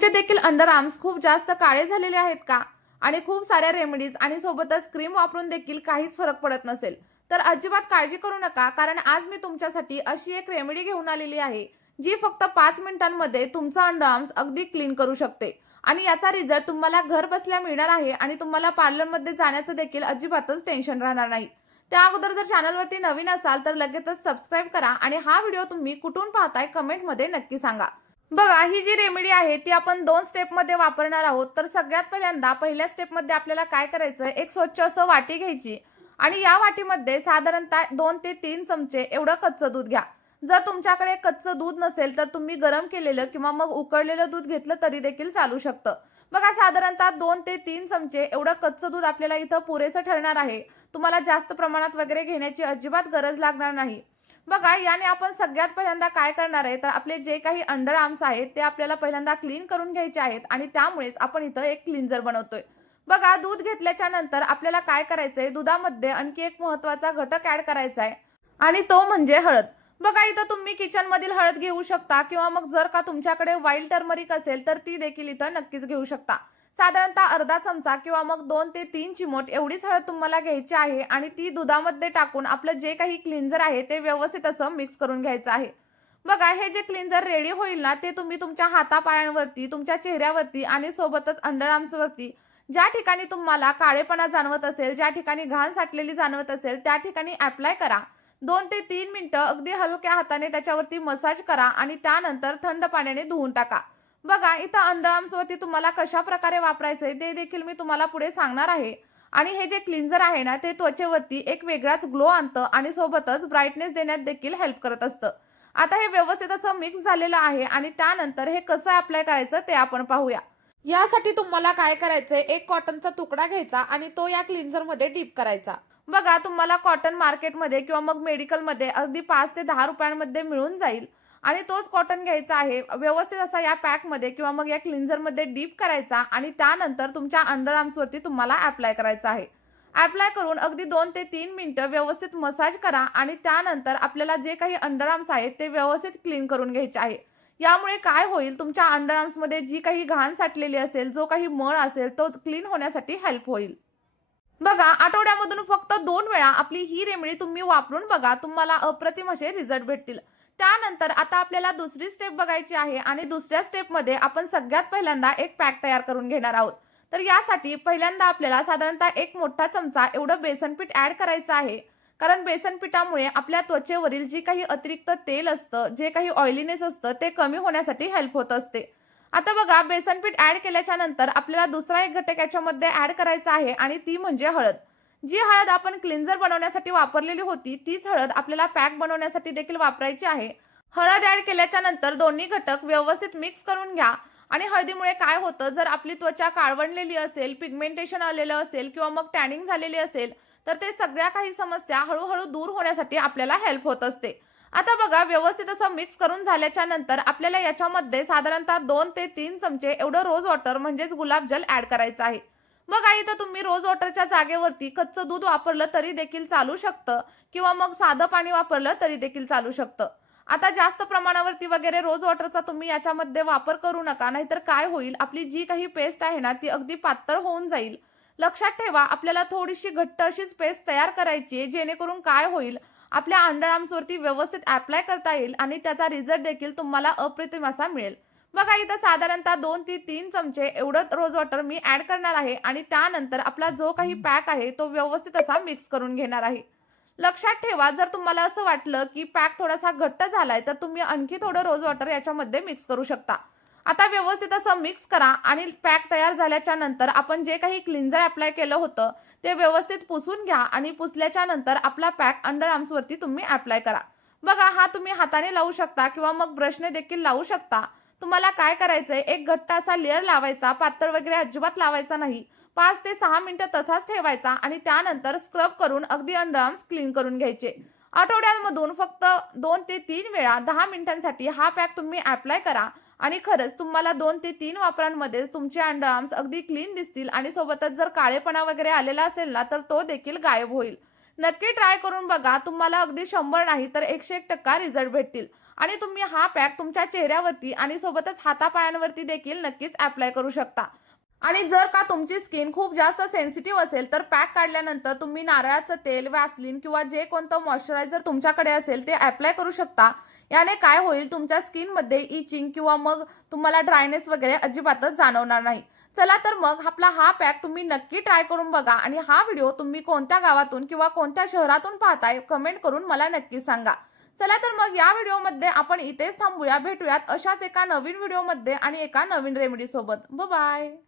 तुमचे देखील under arms खूप जास्त काळे झालेले आहेत का? आणि खूप साऱ्या रेमेडीज आणि सोबतच क्रीम वापरून देखील काहीच फरक पडत नसेल, तर अजिबात काळजी करू नका. कारण आज मी तुमच्यासाठी अशी एक रेमेडी घेऊन आलेली आहे, जी फक्त 5 मिनिटांमध्ये तुमचा अंडर आर्म्स अगदी क्लीन करू शकते. आणि याचा रिझल्ट तुम्हाला घर बसल्या मिळणार आहे आणि तुम्हाला पार्लरमध्ये जाण्याचं देखील अजिबातच टेन्शन राहणार नाही. त्या अगोदर जर चॅनलवरती नवीन असाल तर लगेचच सबस्क्राईब करा आणि हा व्हिडिओ तुम्ही कुठून पाहताय कमेंटमध्ये नक्की सांगा. बघा, ही जी रेमेडी आहे ती आपण 2 स्टेपमध्ये वापरणार आहोत. तर सगळ्यात पहिल्यांदा पहिल्या स्टेपमध्ये आपल्याला काय करायचं आहे, एक स्वच्छ असं वाटी घ्यायची आणि या वाटीमध्ये साधारणतः 2 ते 3 चमचे एवढं कच्चं दूध घ्या. जर तुमच्याकडे कच्चं दूध नसेल तर तुम्ही गरम केलेलं किंवा मग उकळलेलं दूध घेतलं तरी देखील चालू शकतं. बघा, साधारणतः 2 ते 3 चमचे एवढं कच्चं दूध आपल्याला इथं पुरेसं ठरणार आहे. तुम्हाला जास्त प्रमाणात वगैरे घेण्याची अजिबात गरज लागणार नाही. बघा, याने आपण सगळ्यात पहिल्यांदा काय करणार आहे, तर आपले जे काही अंडर आर्म्स आहेत ते आपल्याला पहिल्यांदा क्लीन करून घ्यायचे आहेत आणि त्यामुळेच आपण इथं एक क्लीन्झर बनवतोय. बघा, दूध घेतल्याच्या नंतर आपल्याला काय करायचंय, दुधामध्ये आणखी एक महत्त्वाचा घटक ॲड करायचा आहे आणि तो म्हणजे हळद. बघा, इथं तुम्ही किचनमधील हळद घेऊ शकता किंवा मग जर का तुमच्याकडे वाईल्ड टर्मरिक असेल तर ती देखील इथं नक्कीच घेऊ शकता. साधारणतः अर्धा चमचा किंवा मग 2 ते 3 चिमूट एवढीच हळद तुम्हाला घ्यायची आहे आणि ती दुधामध्ये टाकून आपलं जे काही क्लीन्झर आहे ते व्यवस्थित असं मिक्स करून घ्यायचं आहे. बघा, हे जे क्लीन्झर रेडी होईल ना, ते तुम्ही तुमच्या हातापायांवरती, तुमच्या चेहऱ्यावरती आणि सोबतच अंडर आर्म्सवरती ज्या ठिकाणी तुम्हाला काळेपणा जाणवत असेल, ज्या ठिकाणी घाण साठलेली जाणवत असेल, त्या ठिकाणी ॲप्लाय करा. 2 ते 3 मिनिटं अगदी हलक्या हाताने त्याच्यावरती मसाज करा आणि त्यानंतर थंड पाण्याने धुवून टाका. बघा, इथं अंडर आर्म्सवरती तुम्हाला कशा प्रकारे वापरायचंय ते देखील मी तुम्हाला पुढे सांगणार आहे. आणि हे जे क्लीन्झर आहे ना, ते त्वचेवरती एक वेगळाच ग्लो आणतं आणि सोबतच ब्राईटनेस देण्यात देखील हेल्प करत असतं. आता हे व्यवस्थित असं मिक्स झालेलं आहे आणि त्यानंतर हे कसं अप्लाय करायचं ते आपण पाहूया. यासाठी तुम्हाला काय करायचंय, एक कॉटनचा तुकडा घ्यायचा आणि तो या क्लीन्झरमध्ये डीप करायचा. बघा, तुम्हाला कॉटन मार्केटमध्ये किंवा मग मेडिकलमध्ये अगदी 5 ते 10 रुपयांमध्ये मिळून जाईल आणि तोच कॉटन घ्यायचा आहे. व्यवस्थित असा या पॅकमध्ये किंवा मग या क्लीन्झरमध्ये डीप करायचा आणि त्यानंतर तुमच्या अंडर आर्म्सवरती तुम्हाला ॲप्लाय करायचा आहे. ॲप्लाय करून अगदी 2 ते 3 मिनिटं व्यवस्थित मसाज करा आणि त्यानंतर आपल्याला जे काही अंडर आर्म्स आहेत ते व्यवस्थित क्लीन करून घ्यायचे आहे. यामुळे काय होईल, तुमच्या अंडर आर्म्समध्ये जी काही घाण साठलेली असेल, जो काही मळ असेल, तो क्लीन होण्यासाठी हेल्प होईल. बघा, आठवड्यामधून फक्त 2 वेळा आपली ही रेमेडी तुम्ही वापरून बघा, तुम्हाला अप्रतिम असे रिझल्ट भेटतील. त्यानंतर आता आपल्याला दुसरी स्टेप बघायची आहे आणि दुसऱ्या स्टेपमध्ये आपण सगळ्यात पहिल्यांदा एक पॅक तयार करून घेणार आहोत. तर यासाठी पहिल्यांदा आपल्याला साधारणतः एक मोठा चमचा एवढं बेसन पीठ ॲड करायचं आहे. कारण बेसन पिठामुळे आपल्या त्वचेवरील जी काही अतिरिक्त तेल असतं, जे काही ऑइलीनेस असतं, ते कमी होण्यासाठी हेल्प होत असते. आता बघा, बेसन पीठ ॲड केल्याच्या नंतर आपल्याला दुसरा एक घटक याच्यामध्ये ॲड करायचा आहे आणि ती म्हणजे हळद. जी हळद आपण क्लिन्झर बनवण्यासाठी वापरलेली होती, तीच हळद आपल्याला पॅक बनवण्यासाठी देखील वापरायची आहे. हळद ॲड केल्याच्या नंतर दोन्ही घटक व्यवस्थित मिक्स करून घ्या. आणि हळदीमुळे काय होतं, जर आपली त्वचा काळवंडलेली असेल, पिगमेंटेशन आलेलं असेल किंवा मग टॅनिंग झालेली असेल, तर ते सगळ्या काही समस्या हळूहळू दूर होण्यासाठी आपल्याला हेल्प होत असते. आता बघा, व्यवस्थित असं मिक्स करून झाल्याच्या नंतर आपल्याला याच्यामध्ये साधारणतः 2 ते 3 चमचे एवढं रोज वॉटर म्हणजेच गुलाबजल ॲड करायचं आहे. बघा, इथं तुम्ही रोज वॉटरच्या जागेवरती कच्चं दूध वापरलं तरी देखील चालू शकतं किंवा मग साधं पाणी वापरलं तरी देखील चालू शकतं. आता जास्त प्रमाणावरती वगैरे रोज वॉटरचा तुम्ही याच्यामध्ये वापर करू नका, नाहीतर काय होईल, आपली जी काही पेस्ट आहे ना, ती अगदी पातळ होऊन जाईल. लक्षात ठेवा, आपल्याला थोडीशी घट्ट अशीच पेस्ट तयार करायची आहे, जेणेकरून काय होईल, आपल्या अंडर आर्म्सवरती व्यवस्थित ॲप्लाय करता येईल आणि त्याचा रिझल्ट देखील तुम्हाला अप्रतिम असा मिळेल. बघा, इथं साधारणतः 2 ते 3 चमचे एवढं रोज वॉटर मी ॲड करणार आहे आणि त्यानंतर आपला जो काही पॅक आहे तो व्यवस्थित असा मिक्स करून घेणार आहे. लक्षात ठेवा, जर तुम्हाला असं वाटलं की पॅक थोडासा घट्ट झालाय तर तुम्ही आणखी थोडं रोज वॉटर याच्यामध्ये मिक्स करू शकता. आता व्यवस्थित असं मिक्स करा आणि पॅक तयार झाल्याच्या नंतर आपण जे काही क्लिन्झर अप्लाय केलं होतं ते व्यवस्थित पुसून घ्या आणि पुसल्याच्या नंतर आपला पॅक अंडर आर्म्सवरती तुम्ही अप्लाय करा. बघा, हा तुम्ही हाताने लावू शकता किंवा मग ब्रशने देखील लावू शकता. तुम्हाला काय करायचंय, एक घट्ट असा लेअर लावायचा, पातळ वगैरे अजिबात लावायचा नाही. 5 ते 6 मिनिटं तसाच ठेवायचा आणि त्यानंतर स्क्रब करून अगदी अंडर आर्म्स क्लीन करून घ्यायचे. आठवड्यामधून फक्त 2 ते 3 वेळा 10 मिनिटांसाठी हा पॅक तुम्ही अप्लाय करा आणि खरंच तुम्हाला 2 ते 3 वापरांमध्ये तुमचे अंडर आर्म्स अगदी क्लीन दिसतील आणि सोबतच जर काळेपणा वगैरे आलेला असेल ना, तर तो देखील गायब होईल. नक्की ट्राय करून बघा. तुम्हाला अगदी 100 नाही तर 101% रिझल्ट भेटतील. आणि तुम्ही हा पॅक तुमच्या चेहऱ्यावरती आणि सोबतच हातापायांवरती देखील नक्कीच ॲप्लाय करू शकता. आणि जर का तुमची स्किन खूप जास्त सेन्सिटिव्ह असेल, तर पॅक काढल्यानंतर तुम्ही नारळाचं तेल, व्हॅसलीन किंवा जे कोणतं मॉइश्चरायझर तुमच्याकडे असेल ते ॲप्लाय करू शकता. याने काय होईल, तुमच्या स्किनमध्ये इचिंग किंवा मग तुम्हाला ड्रायनेस वगैरे अजिबातच जाणवणार नाही. चला तर मग आपला हा पॅक तुम्ही नक्की ट्राय करून बघा आणि हा व्हिडिओ तुम्ही कोणत्या गावातून किंवा कोणत्या शहरातून पाहताय कमेंट करून मला नक्की सांगा. चला तर मग या व्हिडिओमध्ये आपण इथेच थांबूया. भेटूयात अशाच एका नवीन व्हिडिओमध्ये आणि एका नवीन रेमेडी सोबत. बाय.